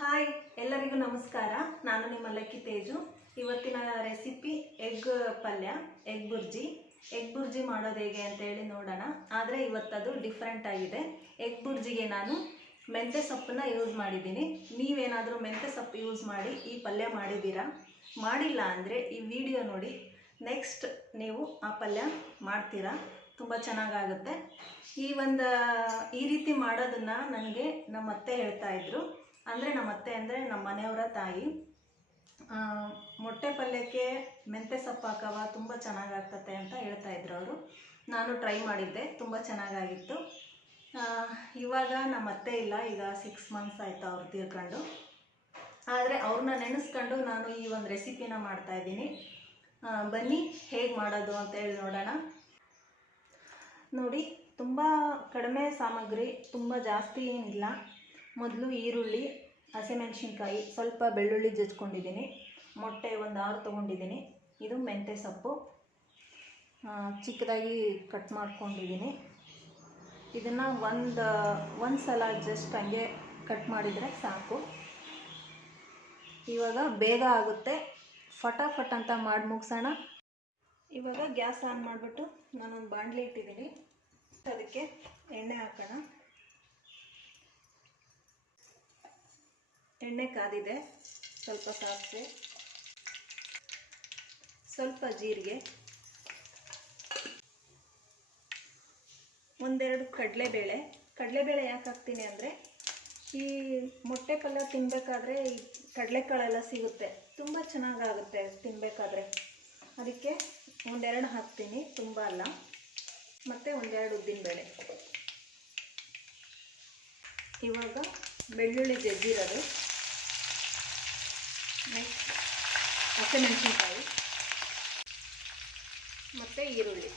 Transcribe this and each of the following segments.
Hi ಎಲ್ಲರಿಗೂ ನಮಸ್ಕಾರ. ನಾನು ನಿಮ್ಮ ಲಕ್ಕಿ ತೇಜು. ಇವತ್ತಿನ ರೆಸಿಪಿ ಎಗ್ ಪಲ್ಯ, ಎಗ್ ಬುರ್ಜಿ ಮಾಡೋದು ಹೇಗೆ ಅಂತ ಹೇಳಿ ನೋಡೋಣ. ಆದರೆ ಇವತ್ತದು ಡಿಫ್ರೆಂಟ್ ಆಗಿದೆ. ಎಗ್ ಬುರ್ಜಿಗೆ ನಾನು ಮೆಂತೆ ಸೊಪ್ಪನ್ನ ಯೂಸ್ ಮಾಡಿದ್ದೀನಿ. ನೀವೇನಾದರೂ ಮೆಂತೆ ಸೊಪ್ಪು ಯೂಸ್ ಮಾಡಿ ಈ ಪಲ್ಯ ಮಾಡಿದ್ದೀರಾ? ಮಾಡಿಲ್ಲ ಅಂದರೆ ಈ ವಿಡಿಯೋ ನೋಡಿ ನೆಕ್ಸ್ಟ್ ನೀವು ಆ ಪಲ್ಯ ಮಾಡ್ತೀರಾ. ತುಂಬ ಚೆನ್ನಾಗಾಗುತ್ತೆ. ಈ ರೀತಿ ಮಾಡೋದನ್ನು ನನಗೆ ನಮ್ಮ ಅತ್ತೆ ಹೇಳ್ತಾ ಇದ್ರು. ಅಂದರೆ ನಮ್ಮ ಅತ್ತೆ ಅಂದರೆ ನಮ್ಮ ಮನೆಯವರ ತಾಯಿ. ಮೊಟ್ಟೆ ಪಲ್ಯಕ್ಕೆ ಮೆಂತೆ ಸೊಪ್ಪು ಹಾಕವ ತುಂಬ ಚೆನ್ನಾಗಾಗ್ತತೆ ಅಂತ ಹೇಳ್ತಾ ಇದ್ರು ಅವರು. ನಾನು ಟ್ರೈ ಮಾಡಿದ್ದೆ, ತುಂಬ ಚೆನ್ನಾಗಾಗಿತ್ತು. ಇವಾಗ ನಮ್ಮ ಅತ್ತೆ ಇಲ್ಲ, ಈಗ 6 ಮಂತ್ಸ್ ಆಯಿತು ಅವ್ರು ತೀರ್ಕೊಂಡು. ಆದರೆ ಅವ್ರನ್ನ ನೆನೆಸ್ಕೊಂಡು ನಾನು ಈ ಒಂದು ರೆಸಿಪಿನ ಮಾಡ್ತಾಯಿದ್ದೀನಿ. ಬನ್ನಿ ಹೇಗೆ ಮಾಡೋದು ಅಂತ ಹೇಳಿ ನೋಡೋಣ. ನೋಡಿ, ತುಂಬ ಕಡಿಮೆ ಸಾಮಗ್ರಿ, ತುಂಬ ಜಾಸ್ತಿ ಏನಿಲ್ಲ. ಮೊದಲು ಈರುಳ್ಳಿ, ಹಸಿಮೆಣಸಿನ್ಕಾಯಿ, ಸ್ವಲ್ಪ ಬೆಳ್ಳುಳ್ಳಿ ಜಜ್ಕೊಂಡಿದ್ದೀನಿ, ಮೊಟ್ಟೆ ಒಂದು 6 ತೊಗೊಂಡಿದ್ದೀನಿ. ಇದು ಮೆಂತೆ ಸೊಪ್ಪು ಚಿಕ್ಕದಾಗಿ ಕಟ್ ಮಾಡ್ಕೊಂಡಿದ್ದೀನಿ. ಇದನ್ನು ಒಂದು ಸಲ ಜಸ್ಟ್ ಹಂಗೆ ಕಟ್ ಮಾಡಿದರೆ ಸಾಕು. ಇವಾಗ ಬೇಗ ಆಗುತ್ತೆ, ಫಟಾಫಟ್ ಅಂತ ಮಾಡಿ ಮುಗಿಸೋಣ. ಇವಾಗ ಗ್ಯಾಸ್ ಆನ್ ಮಾಡಿಬಿಟ್ಟು ನಾನೊಂದು ಬಾಣಲಿ ಇಟ್ಟಿದ್ದೀನಿ. ಅದಕ್ಕೆ ಎಣ್ಣೆ ಹಾಕೋಣ. ಎಣ್ಣೆ ಕಾದಿದೆ. ಸ್ವಲ್ಪ ಸಾಸಿವೆ, ಸ್ವಲ್ಪ ಜೀರಿಗೆ, ಒಂದೆರಡು ಕಡಲೆಬೇಳೆ ಯಾಕೆ ಹಾಕ್ತೀನಿ ಅಂದರೆ ಈ ಮೊಟ್ಟೆ ಪಲ್ಯ ತಿನ್ನಬೇಕಾದ್ರೆ ಈ ಕಡಲೆಕಾಳೆಲ್ಲ ಸಿಗುತ್ತೆ, ತುಂಬ ಚೆನ್ನಾಗಾಗುತ್ತೆ ತಿನ್ನಬೇಕಾದ್ರೆ. ಅದಕ್ಕೆ ಒಂದೆರಡು ಹಾಕ್ತೀನಿ, ತುಂಬ ಅಲ್ಲ. ಮತ್ತು ಒಂದೆರಡು ಉದ್ದಿನಬೇಳೆ. ಇವಾಗ ಬೆಳ್ಳುಳ್ಳಿ ಜಜ್ಜಿರೋದು, ನೆಕ್ಸ್ಟ್ ಹಸಿಮೆಣಸಿನ್ಕಾಯಿ ಮತ್ತು ಈರುಳ್ಳಿ.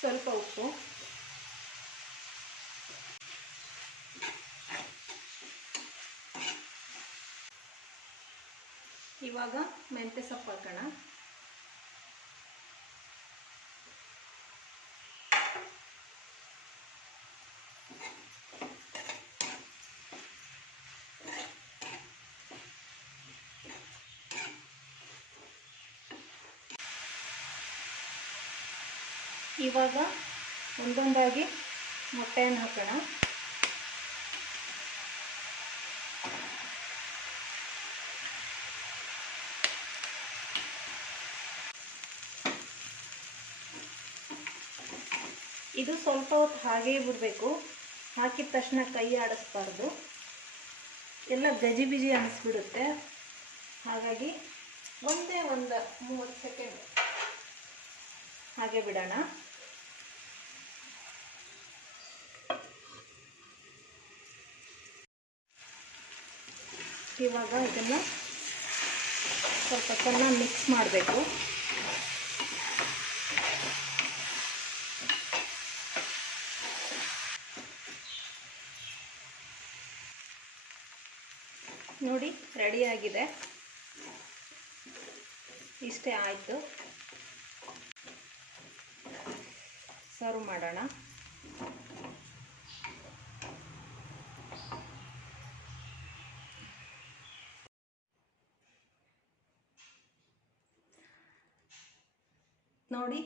ಸ್ವಲ್ಪ ಉಪ್ಪು, ಇವಾಗ ಮೆಂತೆ ಸೊಪ್ಪು ಹಾಕೋಣ. ಇವಾಗ ಒಂದೊಂದಾಗಿ ಮೊಟ್ಟೆಯನ್ನು ಹಾಕೋಣ. ಇದು ಸ್ವಲ್ಪ ಹೊತ್ತು ಹಾಗೇ ಬಿಡಬೇಕು. ಹಾಕಿದ ತಕ್ಷಣ ಕೈ ಆಡಿಸ್ಬಾರ್ದು, ಎಲ್ಲ ಗಜಿಬಿಜಿ ಅನ್ನಿಸ್ಬಿಡುತ್ತೆ. ಹಾಗಾಗಿ ಒಂದೇ ಒಂದು 30 ಸೆಕೆಂಡ್ ಹಾಗೆ ಬಿಡೋಣ. ಇವಾಗ ಇದನ್ನು ಸ್ವಲ್ಪ ಚೆನ್ನಾಗಿ ಮಿಕ್ಸ್ ಮಾಡಬೇಕು. ನೋಡಿ, ರೆಡಿಯಾಗಿದೆ. ಇಷ್ಟೇ ಆಯಿತು. ಸರ್ವ್ ಮಾಡೋಣ. ನೋಡಿ,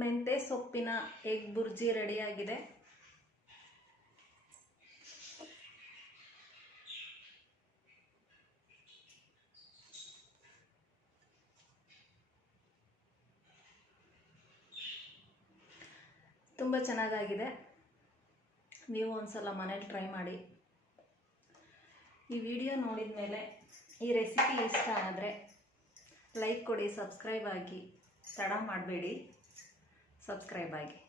ಮೆಂತೆ ಸೊಪ್ಪಿನ ಎಗ್ ಬುರ್ಜಿ ರೆಡಿಯಾಗಿದೆ. ತುಂಬ ಚೆನ್ನಾಗಾಗಿದೆ. ನೀವು ಒಂದ್ಸಲ ಮನೇಲಿ ಟ್ರೈ ಮಾಡಿ. ಈ ವಿಡಿಯೋ ನೋಡಿದ ಮೇಲೆ ಈ ರೆಸಿಪಿ ಇಷ್ಟ ಆದರೆ ಲೈಕ್ ಕೊಡಿ, ಸಬ್ಸ್ಕ್ರೈಬ್ ಆಗಿ. ತಡ ಮಾಡಬೇಡಿ, ಸಬ್ಸ್ಕ್ರೈಬ್ ಆಗಿ.